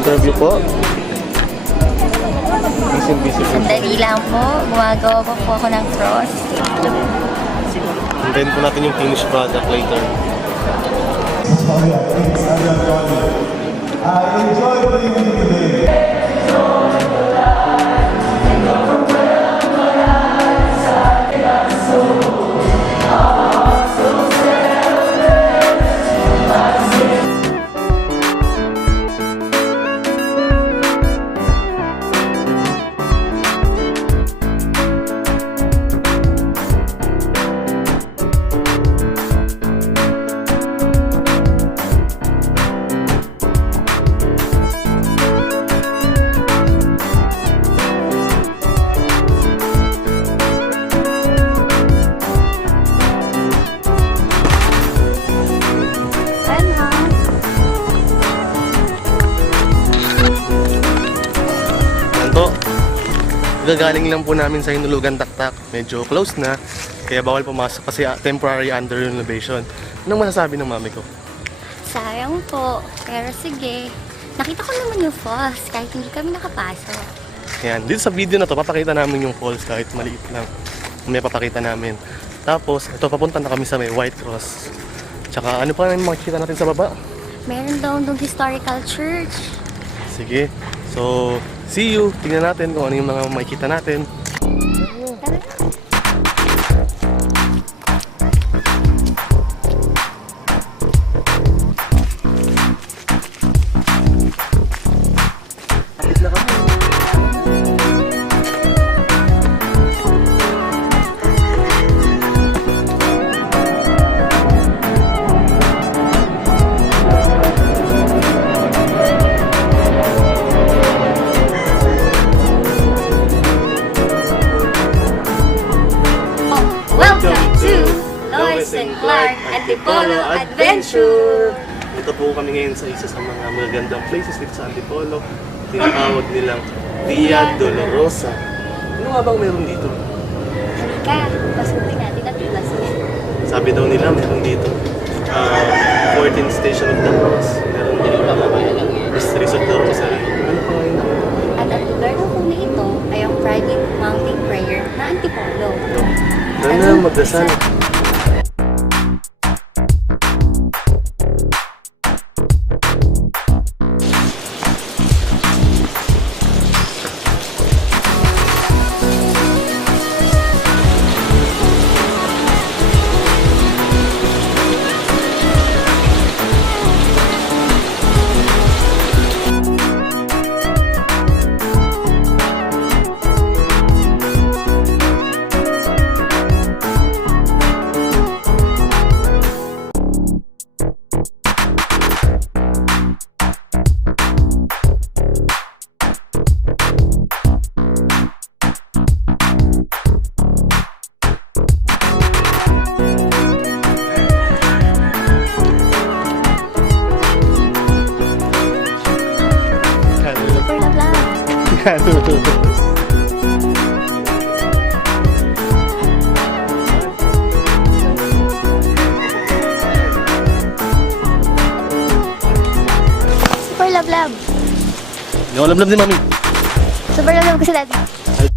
Interview po. Busy. Sandali lang po. Gumagawa pa po ako ng cross. Hintayin po natin yung finished product later. Enjoy playing with you today. Gagaling lang po namin sa Hinulugan Taktak. Medyo close na, kaya bawal pumasok kasi temporary under renovation. Anong masasabi ng mami ko? Sayang po. Pero sige. Nakita ko naman yung falls kahit hindi kami nakapasok. Ayan, dito sa video na to, papakita namin yung falls kahit maliit lang. May papakita namin. Tapos, ito, papunta na kami sa may White Cross. Tsaka, ano pa yung makikita natin sa baba? Meron daw doon historical church. Sige. So, see you. Tingnan natin kung ano yung mga makikita natin. Tara. Welcome to Lois and Clark Antipolo Adventure! Ito po kami ngayon sa isa sa mga magagandang places dito sa Antipolo. Tinatawag nilang Via Dolorosa. Ano nga bang meron dito? Halika, pasukin natin at ilasin. Sabi daw nila meron dito 14th Station of the Cross. Meron din Mysteries of the Rosary. Ano pa ngayon? At ang lugar ng una ito ay ang private mountain prayer na Antipolo. Doon na magdasal. Super love. Yung alam ni mami. Super love ko sa daddy. Ay,